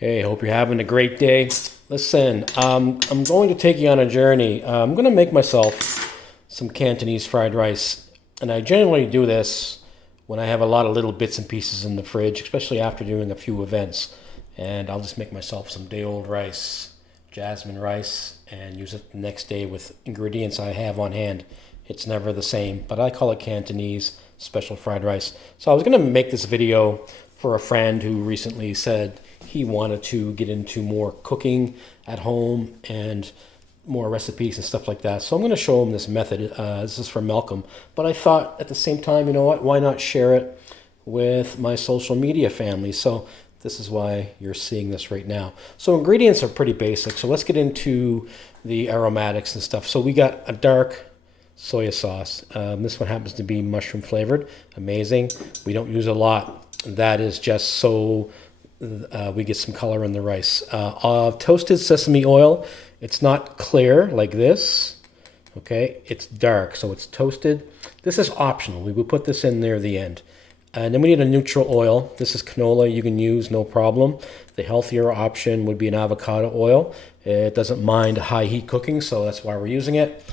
Hey, hope you're having a great day. Listen, I'm going to take you on a journey. I'm going to make myself some Cantonese fried rice. And I generally do this when I have a lot of little bits and pieces in the fridge, especially after doing a few events. And I'll just make myself some day-old rice, jasmine rice, and use it the next day with ingredients I have on hand. It's never the same, but I call it Cantonese special fried rice. So I was going to make this video for a friend who recently said he wanted to get into more cooking at home and more recipes and stuff like that. So I'm going to show him this method. This is from Malcolm. But I thought at the same time, you know what, why not share it with my social media family? So this is why you're seeing this right now. So ingredients are pretty basic. So let's get into the aromatics and stuff. So we got a dark soy sauce. This one happens to be mushroom flavored. Amazing. We don't use a lot. That is just so we get some color in the rice. Toasted sesame oil. It's not clear like this. Okay, it's dark, so it's toasted. This is optional. We will put this in near the end. And then we need a neutral oil. This is canola. You can use no problem. The healthier option would be an avocado oil. It doesn't mind high heat cooking, so that's why we're using it.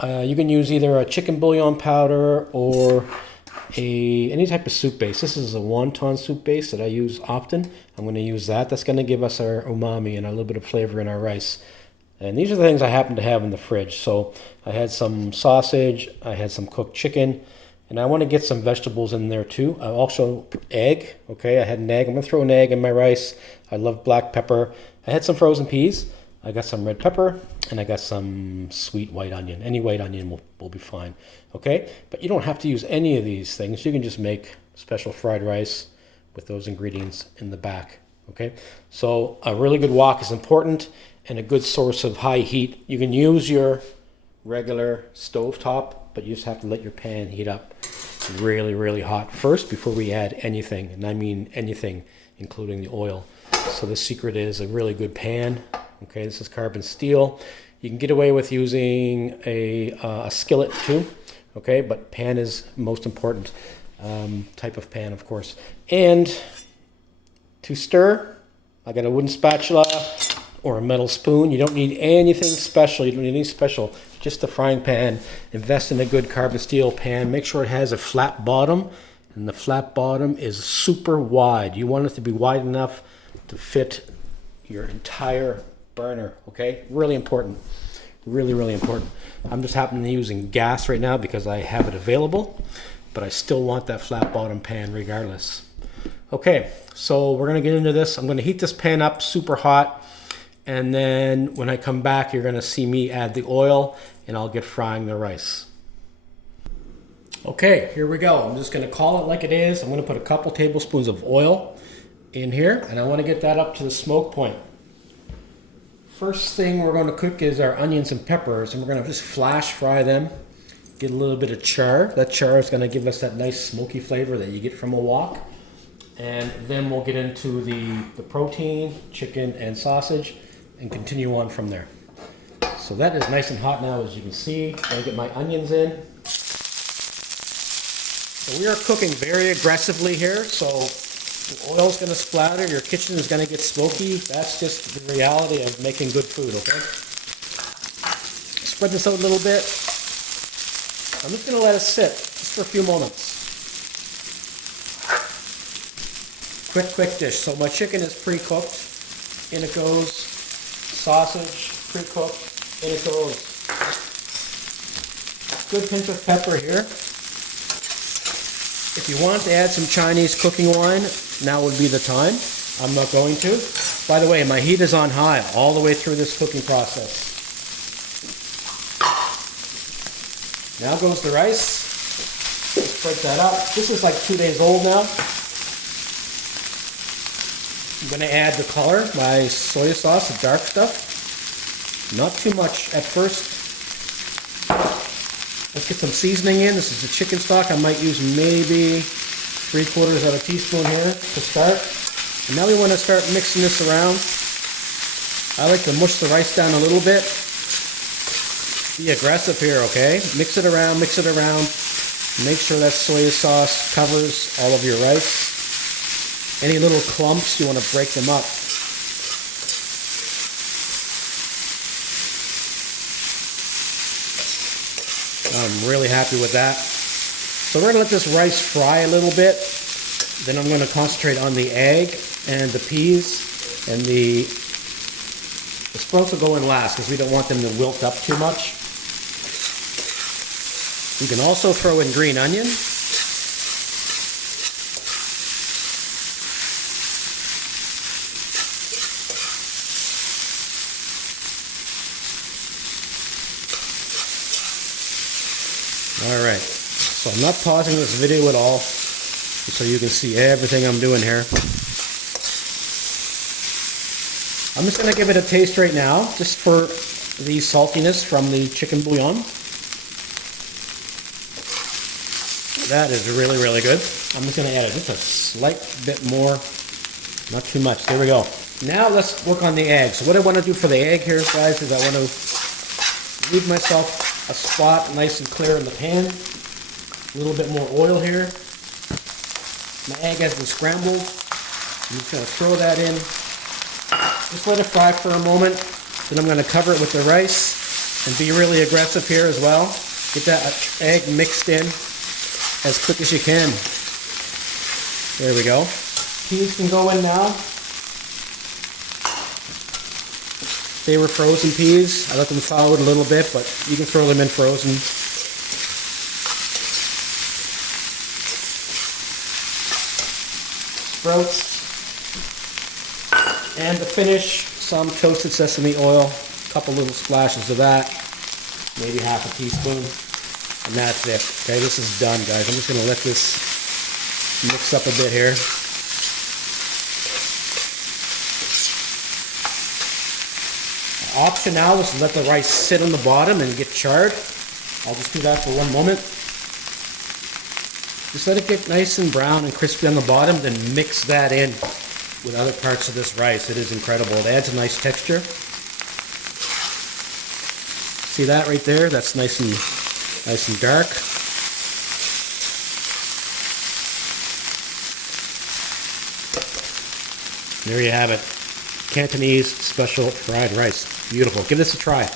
You can use either a chicken bouillon powder or any type of soup base. This is a wonton soup base that I use often. I'm going to use that. That's going to give us our umami and a little bit of flavor in our rice. And these are the things I happen to have in the fridge. So I had some sausage, I had some cooked chicken, and I want to get some vegetables in there too. Also egg. Okay, I had an egg. I'm going to throw an egg in my rice. I love black pepper. I had some frozen peas. I got some red pepper, and I got some sweet white onion. Any white onion will be fine, okay? But you don't have to use any of these things. You can just make special fried rice with those ingredients in the back, okay? So a really good wok is important and a good source of high heat. You can use your regular stovetop, but you just have to let your pan heat up really, really hot first before we add anything, and I mean anything, including the oil. So the secret is a really good pan. Okay, this is carbon steel. You can get away with using a skillet too, okay, but pan is most important type of pan, of course. And to stir, I got a wooden spatula or a metal spoon. You don't need anything special. You don't need any special, just a frying pan. Invest in a good carbon steel pan. Make sure it has a flat bottom, and the flat bottom is super wide. You want it to be wide enough to fit your entire burner, okay? Really important. Really, really important. I'm just happening to using gas right now because I have it available, but I still want that flat bottom pan regardless. Okay, so we're gonna get into this. I'm gonna heat this pan up super hot, and then when I come back, you're gonna see me add the oil, and I'll get frying the rice. Okay, here we go. I'm just gonna call it like it is. I'm gonna put a couple tablespoons of oil in here, and I wanna get that up to the smoke point. First thing we're going to cook is our onions and peppers, and we're going to just flash fry them. Get a little bit of char. That char is going to give us that nice smoky flavor that you get from a wok. And then we'll get into the protein, chicken and sausage, and continue on from there. So that is nice and hot now, as you can see. I'm going to get my onions in. So we are cooking very aggressively here, so the oil's going to splatter, your kitchen is going to get smoky. That's just the reality of making good food, okay? Spread this out a little bit. I'm just going to let it sit just for a few moments. Quick dish. So my chicken is pre-cooked. In it goes. Sausage, pre-cooked. In it goes. Good pinch of pepper here. If you want to add some Chinese cooking wine, now would be the time. I'm not going to. By the way, my heat is on high all the way through this cooking process. Now goes the rice. Let's break that up. This is like 2 days old now. I'm going to add the color, my soy sauce, the dark stuff. Not too much at first. Let's get some seasoning in. This is the chicken stock. I might use maybe 3/4 of a teaspoon here to start. And now we want to start mixing this around. I like to mush the rice down a little bit. Be aggressive here, okay? Mix it around, mix it around. Make sure that soy sauce covers all of your rice. Any little clumps, you want to break them up. I'm really happy with that. So we're gonna let this rice fry a little bit. Then I'm gonna concentrate on the egg and the peas, and the sprouts will go in last because we don't want them to wilt up too much. You can also throw in green onion. All right, so I'm not pausing this video at all, so you can see everything I'm doing here. I'm just going to give it a taste right now, just for the saltiness from the chicken bouillon. That is really, really good. I'm just going to add just a slight bit more, not too much. There we go. Now let's work on the egg. So what I want to do for the egg here, guys, is I want to leave myself a spot nice and clear in the pan. A little bit more oil here. My egg has been scrambled. I'm just going to throw that in. Just let it fry for a moment. Then I'm going to cover it with the rice and be really aggressive here as well. Get that egg mixed in as quick as you can. There we go. Peas can go in now. They were frozen peas. I let them thaw out a little bit, but you can throw them in frozen. Sprouts. And to finish, some toasted sesame oil. A couple little splashes of that. Maybe half a teaspoon. And that's it. Okay, this is done, guys. I'm just going to let this mix up a bit here. Option now is to let the rice sit on the bottom and get charred. I'll just do that for one moment. Just let it get nice and brown and crispy on the bottom, then mix that in with other parts of this rice. It is incredible. It adds a nice texture. See that right there? That's nice and dark. There you have it. Cantonese special fried rice. Beautiful. Give this a try.